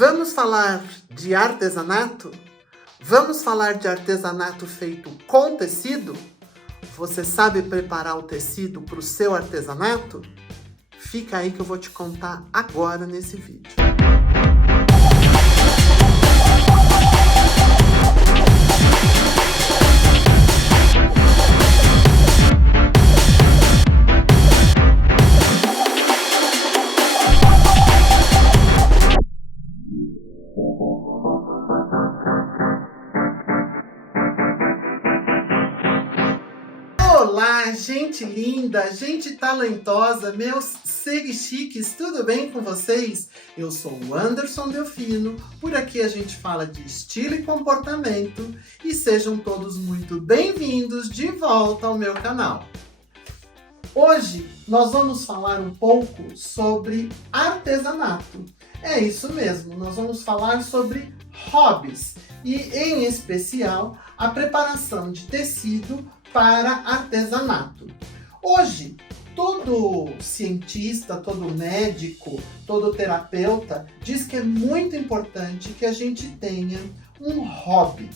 Vamos falar de artesanato? Vamos falar de artesanato feito com tecido? Você sabe preparar o tecido para o seu artesanato? Fica aí que eu vou te contar agora nesse vídeo. Olá, gente linda, gente talentosa, meus seres chiques, tudo bem com vocês? Eu sou o Anderson Delfino, por aqui a gente fala de estilo e comportamento e sejam todos muito bem-vindos de volta ao meu canal. Hoje nós vamos falar um pouco sobre artesanato. É isso mesmo, nós vamos falar sobre hobbies e, em especial, a preparação de tecido para artesanato. Hoje, todo cientista, todo médico, todo terapeuta diz que é muito importante que a gente tenha um hobby.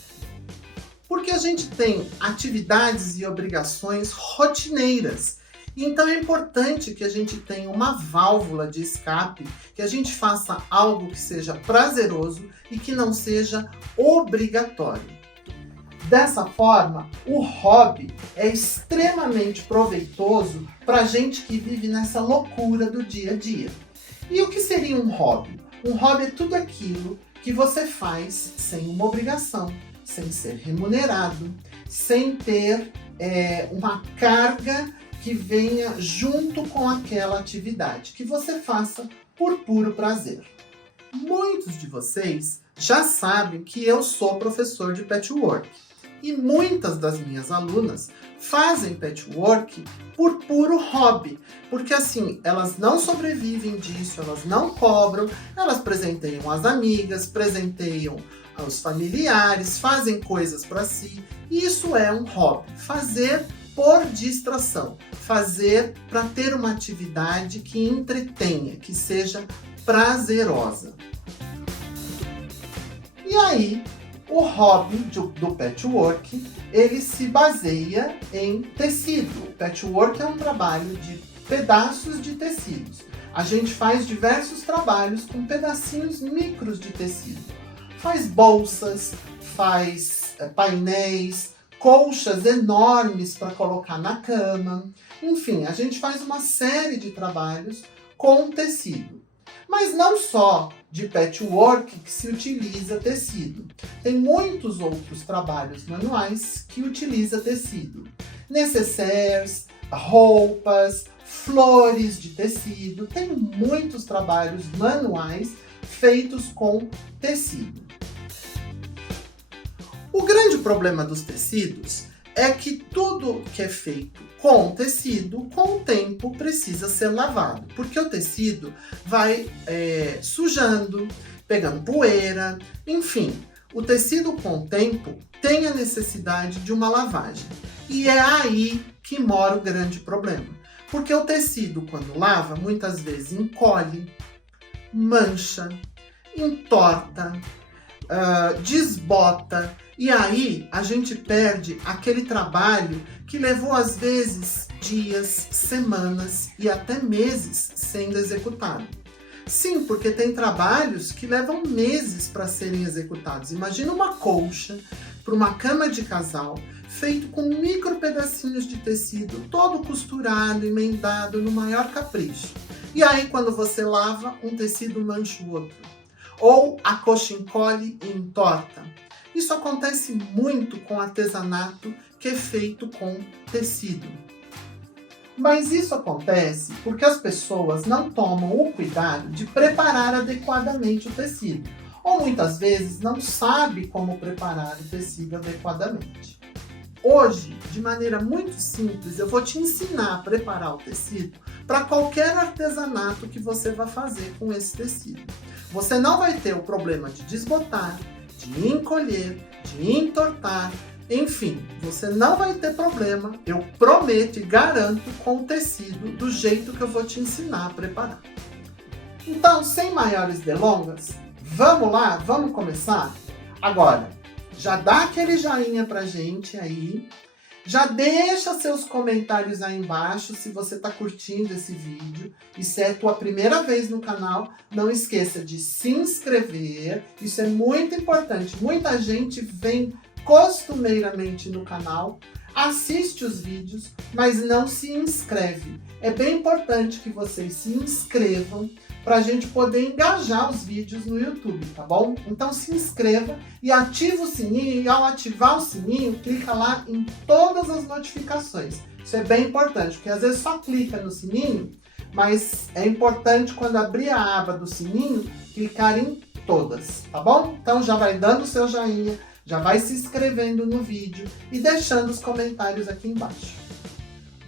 Porque a gente tem atividades e obrigações rotineiras. Então é importante que a gente tenha uma válvula de escape, que a gente faça algo que seja prazeroso e que não seja obrigatório. Dessa forma, o hobby é extremamente proveitoso para gente que vive nessa loucura do dia a dia. E o que seria um hobby? Um hobby é tudo aquilo que você faz sem uma obrigação, sem ser remunerado, sem ter uma carga que venha junto com aquela atividade, que você faça por puro prazer. Muitos de vocês já sabem que eu sou professor de patchwork. E muitas das minhas alunas fazem patchwork por puro hobby, porque assim, elas não sobrevivem disso, elas não cobram, elas presenteiam as amigas, presenteiam os familiares, fazem coisas para si. Isso é um hobby, fazer por distração, fazer para ter uma atividade que entretenha, que seja prazerosa. E aí, o hobby do patchwork, ele se baseia em tecido. O patchwork é um trabalho de pedaços de tecidos. A gente faz diversos trabalhos com pedacinhos micros de tecido. Faz bolsas, faz painéis, colchas enormes para colocar na cama. Enfim, a gente faz uma série de trabalhos com tecido. Mas não só de patchwork que se utiliza tecido. Tem muitos outros trabalhos manuais que utilizam tecido. Necessaires, roupas, flores de tecido. Tem muitos trabalhos manuais feitos com tecido. O grande problema dos tecidos é que tudo que é feito com tecido, com o tempo, precisa ser lavado. Porque o tecido vai sujando, pegando poeira, enfim. O tecido com o tempo tem a necessidade de uma lavagem. E é aí que mora o grande problema. Porque o tecido, quando lava, muitas vezes encolhe, mancha, entorta, desbota. E aí a gente perde aquele trabalho que levou às vezes dias, semanas e até meses sendo executado. Sim, porque tem trabalhos que levam meses para serem executados. Imagina uma colcha para uma cama de casal feito com micro pedacinhos de tecido, todo costurado, emendado no maior capricho. E aí quando você lava, um tecido mancha o outro. Ou a coxa encolhe e entorta. Isso acontece muito com artesanato que é feito com tecido. Mas isso acontece porque as pessoas não tomam o cuidado de preparar adequadamente o tecido. Ou muitas vezes não sabem como preparar o tecido adequadamente. Hoje, de maneira muito simples, eu vou te ensinar a preparar o tecido para qualquer artesanato que você vai fazer com esse tecido. Você não vai ter o problema de desbotar, de encolher, de entortar, enfim, você não vai ter problema, eu prometo e garanto, com o tecido do jeito que eu vou te ensinar a preparar. Então, sem maiores delongas, Vamos lá? Vamos começar? Agora, já dá aquele joinha pra gente aí. Já deixa seus comentários aí embaixo se você está curtindo esse vídeo. E se é a tua primeira vez no canal, não esqueça de se inscrever. Isso é muito importante. Muita gente vem costumeiramente no canal, assiste os vídeos, mas não se inscreve. É bem importante que vocês se inscrevam para a gente poder engajar os vídeos no YouTube, tá bom? Então se inscreva e ativa o sininho, e ao ativar o sininho, clica lá em todas as notificações. Isso é bem importante, porque às vezes só clica no sininho, mas é importante quando abrir a aba do sininho, clicar em todas, tá bom? Então já vai dando o seu joinha, já vai se inscrevendo no vídeo e deixando os comentários aqui embaixo.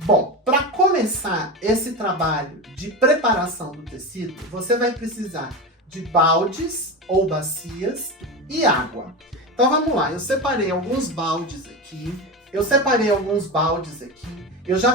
Bom, para começar esse trabalho de preparação do tecido, você vai precisar de baldes ou bacias e água. Então vamos lá, eu separei alguns baldes aqui. Eu já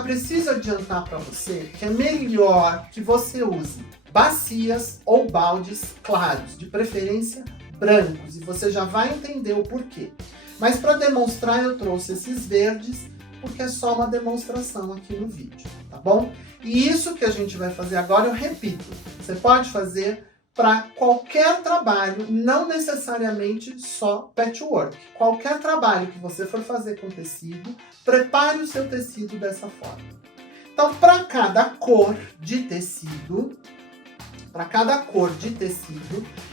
preciso adiantar para você que é melhor que você use bacias ou baldes claros, de preferência brancos, e você já vai entender o porquê. Mas para demonstrar eu trouxe esses verdes, porque é só uma demonstração aqui no vídeo, tá bom? E isso que a gente vai fazer agora, eu repito, você pode fazer para qualquer trabalho, não necessariamente só patchwork. Qualquer trabalho que você for fazer com tecido, prepare o seu tecido dessa forma. Então, para cada cor de tecido,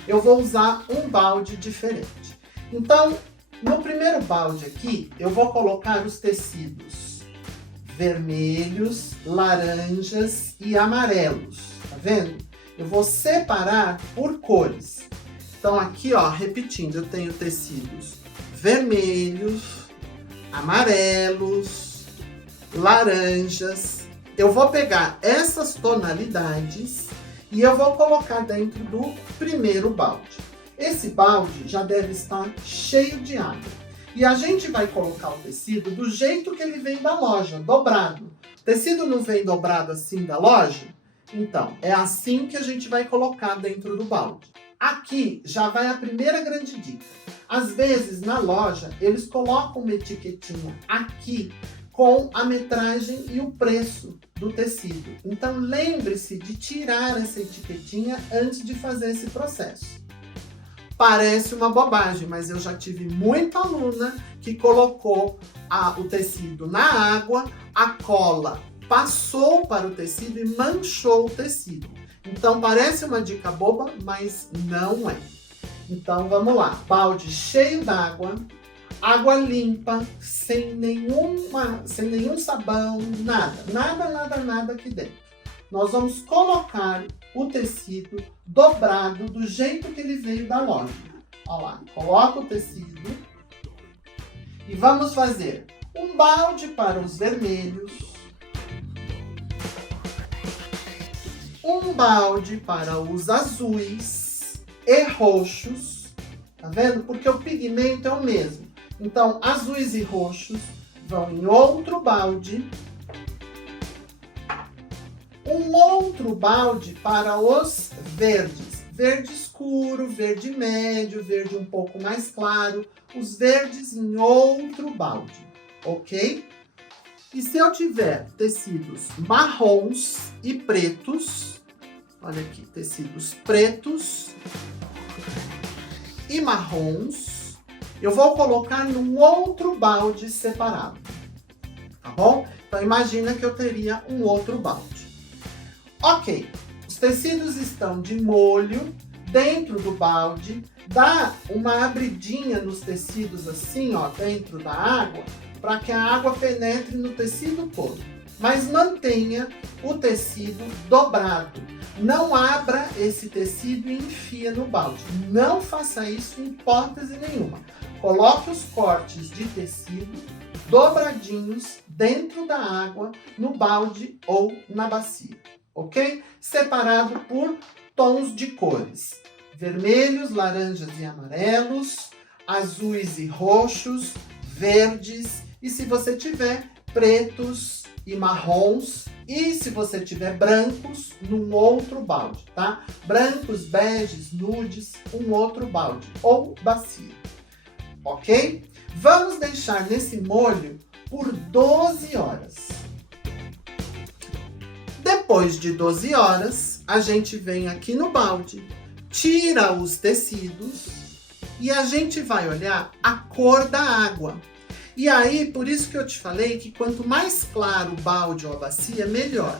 eu vou usar um balde diferente. Então, no primeiro balde aqui, eu vou colocar os tecidos vermelhos, laranjas e amarelos, tá vendo? Eu vou separar por cores. Então aqui, ó, repetindo, eu tenho tecidos vermelhos, amarelos, laranjas. Eu vou pegar essas tonalidades e eu vou colocar dentro do primeiro balde. Esse balde já deve estar cheio de água. E a gente vai colocar o tecido do jeito que ele vem da loja, dobrado. O tecido não vem dobrado assim da loja? Então, é assim que a gente vai colocar dentro do balde. Aqui já vai a primeira grande dica. Às vezes, na loja, eles colocam uma etiquetinha aqui com a metragem e o preço do tecido. Então, lembre-se de tirar essa etiquetinha antes de fazer esse processo. Parece uma bobagem, mas eu já tive muita aluna que colocou o tecido na água, a cola passou para o tecido e manchou o tecido. Então parece uma dica boba, mas não é. Então vamos lá, balde cheio d'água, água limpa, sem nenhum sabão, nada aqui dentro. Nós vamos colocar o tecido dobrado do jeito que ele veio da loja. Olha lá, coloca o tecido e vamos fazer um balde para os vermelhos, um balde para os azuis e roxos, tá vendo? Porque o pigmento é o mesmo. Então, azuis e roxos vão em outro balde. Um outro balde para os verdes. Verde escuro, verde médio, verde um pouco mais claro. Os verdes em outro balde, ok? E se eu tiver tecidos marrons e pretos, olha aqui, tecidos pretos e marrons, eu vou colocar num outro balde separado, tá bom? Então imagina que eu teria um outro balde. Ok, os tecidos estão de molho dentro do balde, dá uma abridinha nos tecidos assim, ó, dentro da água, para que a água penetre no tecido todo. Mas mantenha o tecido dobrado. Não abra esse tecido e enfia no balde. Não faça isso em hipótese nenhuma. Coloque os cortes de tecido dobradinhos dentro da água, no balde ou na bacia. Ok? Separado por tons de cores. Vermelhos, laranjas e amarelos, azuis e roxos, verdes. E se você tiver, pretos e marrons. E se você tiver brancos, num outro balde, tá? Brancos, beges, nudes, um outro balde ou bacia, ok? Vamos deixar nesse molho por 12 horas. Depois de 12 horas, a gente vem aqui no balde, tira os tecidos e a gente vai olhar a cor da água. E aí, por isso que eu te falei que quanto mais claro o balde ou a bacia, melhor.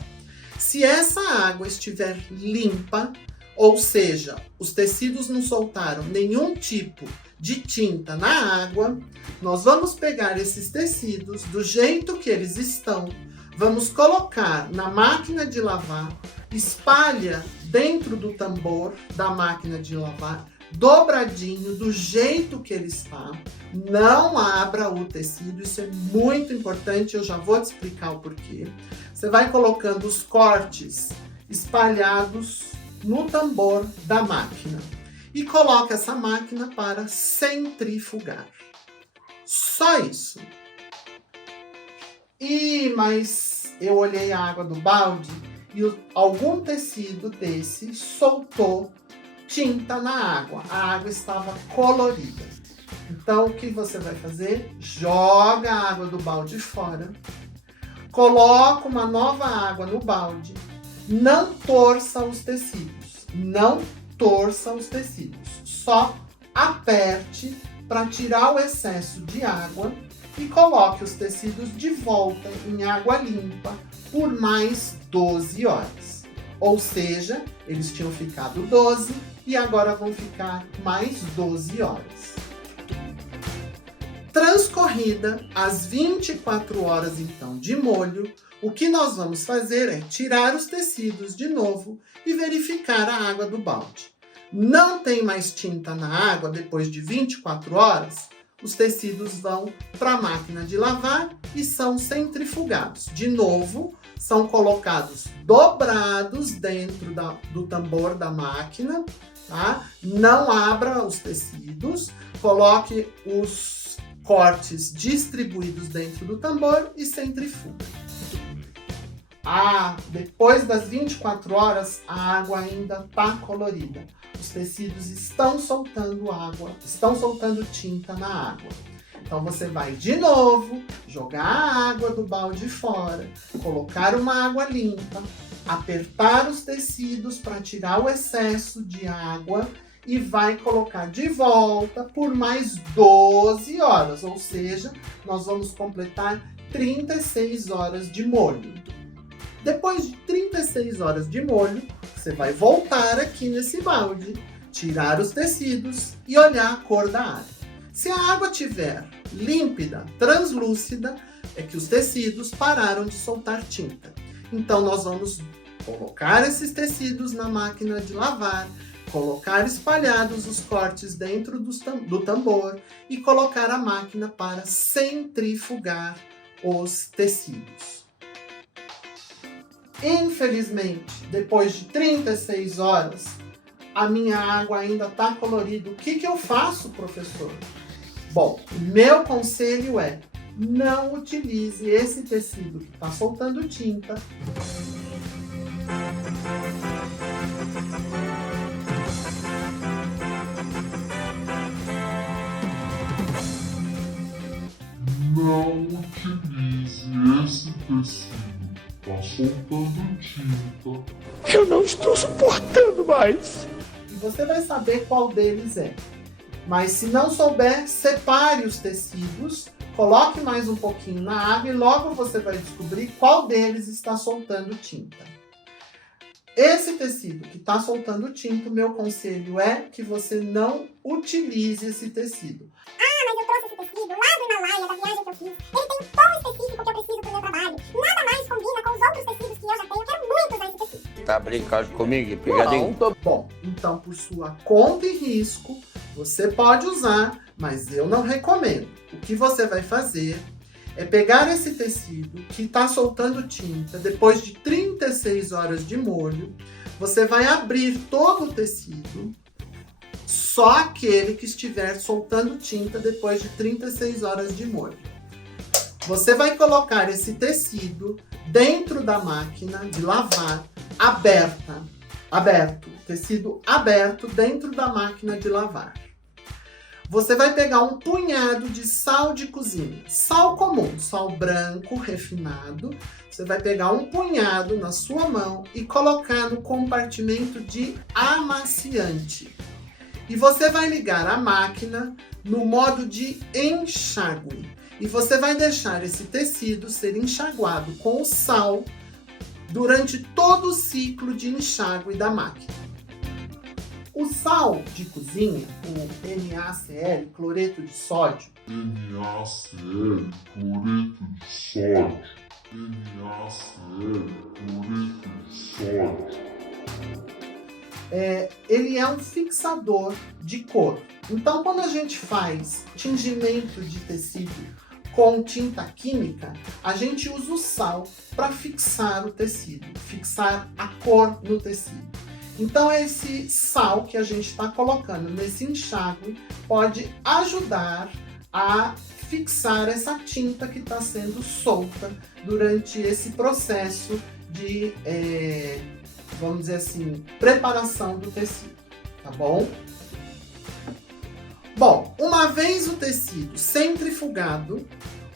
Se essa água estiver limpa, ou seja, os tecidos não soltaram nenhum tipo de tinta na água, nós vamos pegar esses tecidos do jeito que eles estão, vamos colocar na máquina de lavar, espalha dentro do tambor da máquina de lavar, dobradinho, do jeito que ele está. Não abra o tecido, isso é muito importante, eu já vou te explicar o porquê. Você vai colocando os cortes espalhados no tambor da máquina e coloca essa máquina para centrifugar. Só isso. Mas eu olhei a água do balde e algum tecido desse soltou tinta na água. A água estava colorida. Então, o que você vai fazer? Joga a água do balde fora. Coloca uma nova água no balde. Não torça os tecidos. Não torça os tecidos. Só aperte para tirar o excesso de água e coloque os tecidos de volta em água limpa por mais 12 horas. Ou seja, eles tinham ficado 12 e agora vão ficar mais 12 horas. Transcorrida as 24 horas então de molho, o que nós vamos fazer é tirar os tecidos de novo e verificar a água do balde. Não tem mais tinta na água depois de 24 horas, os tecidos vão para a máquina de lavar e são centrifugados. De novo, são colocados dobrados dentro do tambor da máquina, tá? Não abra os tecidos, coloque os cortes distribuídos dentro do tambor e centrifuga. Depois das 24 horas, a água ainda está colorida. Os tecidos estão soltando água, estão soltando tinta na água. Então você vai de novo jogar a água do balde fora, colocar uma água limpa, apertar os tecidos para tirar o excesso de água e vai colocar de volta por mais 12 horas, ou seja, nós vamos completar 36 horas de molho. Depois de 36 horas de molho, você vai voltar aqui nesse balde, tirar os tecidos e olhar a cor da água. Se a água estiver límpida, translúcida, é que os tecidos pararam de soltar tinta. Então nós vamos colocar esses tecidos na máquina de lavar, colocar espalhados os cortes dentro do tambor e colocar a máquina para centrifugar os tecidos. Infelizmente, depois de 36 horas, a minha água ainda está colorida. O que eu faço, professor? Bom, meu conselho é: não utilize esse tecido que está soltando tinta. Não utilize esse tecido. Tá soltando tinta. Eu não estou suportando mais. E você vai saber qual deles é. Mas se não souber, separe os tecidos, coloque mais um pouquinho na água e logo você vai descobrir qual deles está soltando tinta. Esse tecido que está soltando tinta, o meu conselho é que você não utilize esse tecido. Mas eu trouxe esse tecido lá do Himalaia, da viagem que eu fiz. Ele tem um tom específico que eu preciso pro meu trabalho. Nada mais combina com os outros tecidos que eu já tenho. Eu quero muito usar esse tecido. Tá brincando comigo, pegadinho? Bom, então por sua conta e risco, você pode usar, mas eu não recomendo. O que você vai fazer é pegar esse tecido que está soltando tinta, depois de 36 horas de molho, você vai abrir todo o tecido, só aquele que estiver soltando tinta depois de 36 horas de molho. Você vai colocar esse tecido dentro da máquina de lavar aberto, tecido aberto dentro da máquina de lavar. Você vai pegar um punhado de sal de cozinha, sal comum, sal branco refinado. Você vai pegar um punhado na sua mão e colocar no compartimento de amaciante. E você vai ligar a máquina no modo de enxágue. E você vai deixar esse tecido ser enxaguado com o sal durante todo o ciclo de enxágue da máquina. O sal de cozinha, o NaCl, cloreto de sódio, NaCl, cloreto de sódio. NaCl, cloreto de sódio. Ele é um fixador de cor. Então, quando a gente faz tingimento de tecido com tinta química, a gente usa o sal para fixar o tecido, fixar a cor no tecido. Então, esse sal que a gente está colocando nesse enxágue pode ajudar a fixar essa tinta que está sendo solta durante esse processo de, vamos dizer assim, preparação do tecido, tá bom? Bom, uma vez o tecido centrifugado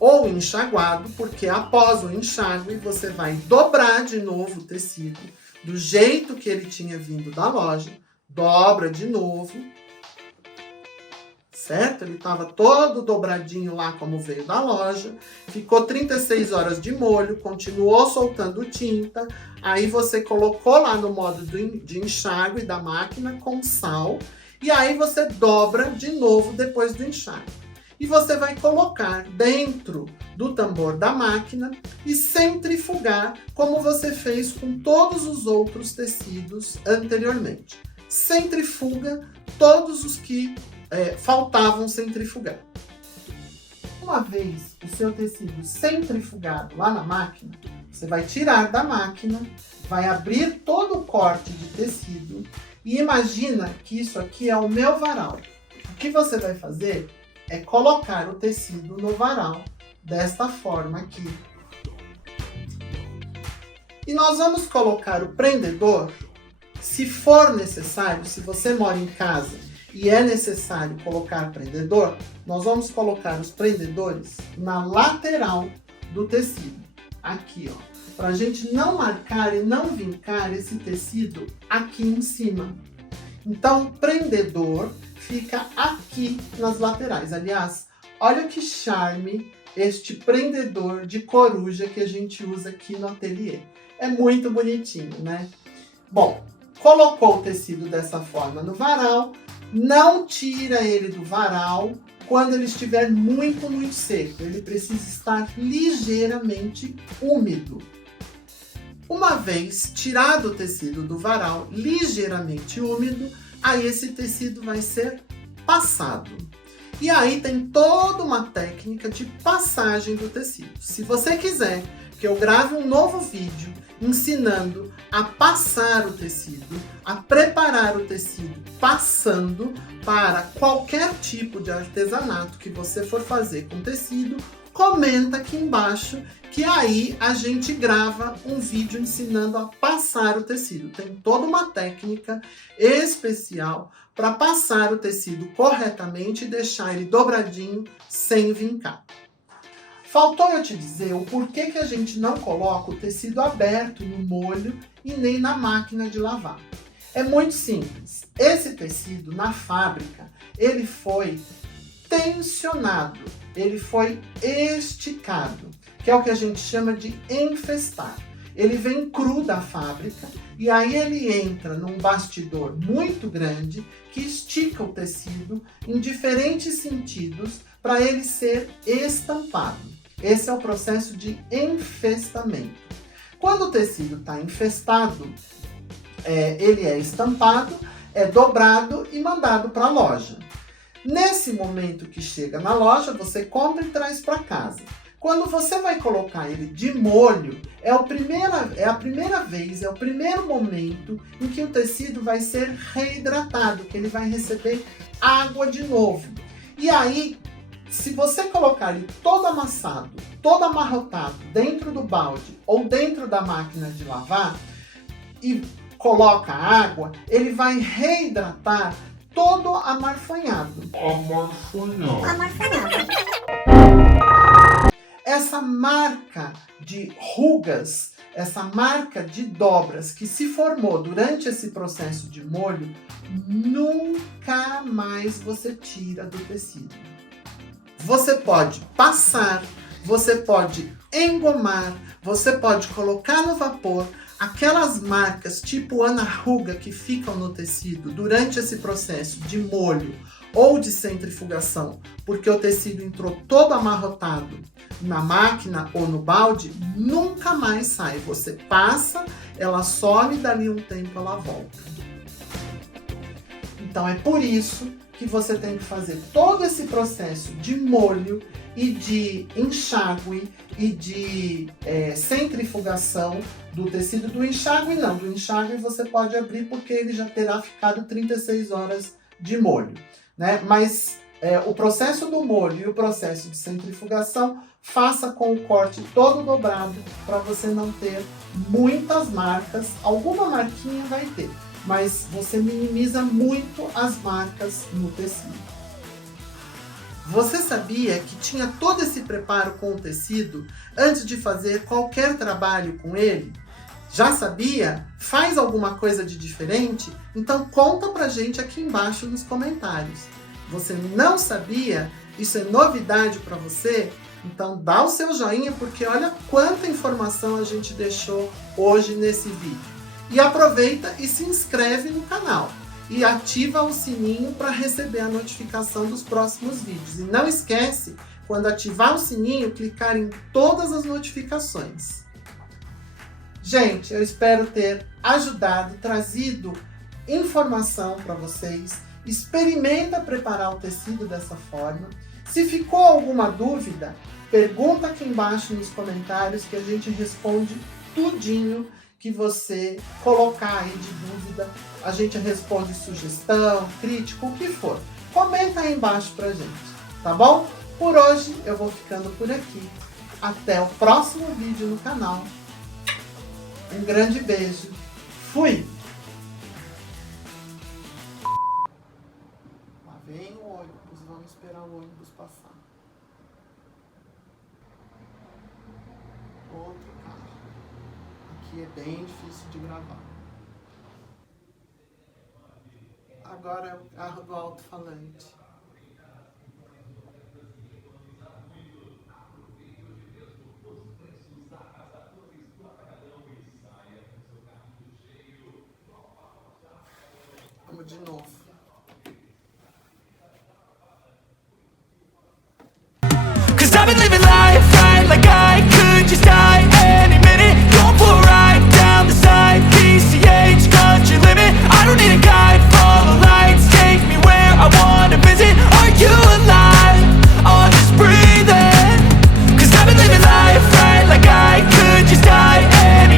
ou enxaguado, porque após o enxágue você vai dobrar de novo o tecido do jeito que ele tinha vindo da loja, dobra de novo, certo? Ele estava todo dobradinho lá como veio da loja, ficou 36 horas de molho, continuou soltando tinta, aí você colocou lá no modo de enxágue da máquina com sal, e aí você dobra de novo depois do enxágue. E você vai colocar dentro do tambor da máquina e centrifugar como você fez com todos os outros tecidos anteriormente. Centrifuga todos os que faltavam centrifugar. Uma vez o seu tecido centrifugado lá na máquina, você vai tirar da máquina, vai abrir todo o corte de tecido e imagina que isso aqui é o meu varal. O que você vai fazer é colocar o tecido no varal desta forma aqui. E nós vamos colocar o prendedor, se for necessário, se você mora em casa e é necessário colocar prendedor, nós vamos colocar os prendedores na lateral do tecido, aqui ó, para a gente não marcar e não vincar esse tecido aqui em cima. Então, o prendedor fica aqui nas laterais. Aliás, olha que charme este prendedor de coruja que a gente usa aqui no ateliê. É muito bonitinho, né? Bom, colocou o tecido dessa forma no varal, não tira ele do varal quando ele estiver muito, muito seco. Ele precisa estar ligeiramente úmido. Uma vez tirado o tecido do varal, ligeiramente úmido, aí esse tecido vai ser passado. E aí tem toda uma técnica de passagem do tecido. Se você quiser que eu grave um novo vídeo ensinando a passar o tecido, a preparar o tecido passando para qualquer tipo de artesanato que você for fazer com tecido, comenta aqui embaixo que aí a gente grava um vídeo ensinando a passar o tecido. Tem toda uma técnica especial para passar o tecido corretamente e deixar ele dobradinho sem vincar. Faltou eu te dizer o porquê que a gente não coloca o tecido aberto no molho e nem na máquina de lavar. É muito simples. Esse tecido na fábrica, ele foi tensionado, ele foi esticado, que é o que a gente chama de enfestar. Ele vem cru da fábrica e aí ele entra num bastidor muito grande que estica o tecido em diferentes sentidos para ele ser estampado. Esse é o processo de enfestamento. Quando o tecido está enfestado, ele é estampado, é dobrado e mandado para a loja. Nesse momento que chega na loja, você compra e traz para casa. Quando você vai colocar ele de molho, é a primeira vez, é o primeiro momento em que o tecido vai ser reidratado, que ele vai receber água de novo. E aí Se você colocar ele todo amassado, todo amarrotado dentro do balde ou dentro da máquina de lavar e coloca água, ele vai reidratar todo amarfanhado. Essa marca de rugas, essa marca de dobras que se formou durante esse processo de molho, nunca mais você tira do tecido. Você pode passar, você pode engomar, você pode colocar no vapor. Aquelas marcas tipo ana-ruga que ficam no tecido durante esse processo de molho ou de centrifugação, porque o tecido entrou todo amarrotado na máquina ou no balde, nunca mais sai. Você passa, ela some e dali um tempo ela volta. Então é por isso que você tem que fazer todo esse processo de molho e de enxágue e de centrifugação do tecido. Do enxágue não, do enxágue você pode abrir porque ele já terá ficado 36 horas de molho, né? Mas o processo do molho e o processo de centrifugação, faça com o corte todo dobrado para você não ter muitas marcas. Alguma marquinha vai ter, mas você minimiza muito as marcas no tecido. Você sabia que tinha todo esse preparo com o tecido antes de fazer qualquer trabalho com ele? Já sabia? Faz alguma coisa de diferente? Então conta pra gente aqui embaixo nos comentários. Você não sabia? Isso é novidade para você? Então dá o seu joinha, porque olha quanta informação a gente deixou hoje nesse vídeo. E aproveita e se inscreve no canal. E ativa o sininho para receber a notificação dos próximos vídeos. E não esquece, quando ativar o sininho, clicar em todas as notificações. Gente, eu espero ter ajudado, trazido informação para vocês. Experimenta preparar o tecido dessa forma. Se ficou alguma dúvida, pergunta aqui embaixo nos comentários que a gente responde tudinho que você colocar aí de dúvida. A gente responde sugestão, crítica, o que for. Comenta aí embaixo pra gente, tá bom? Por hoje eu vou ficando por aqui. Até o próximo vídeo no canal. Um grande beijo. Fui! Lá vem o ônibus, vamos esperar o ônibus passar. Outro carro. Aqui é bem difícil de gravar. Agora é o carro do alto-falante.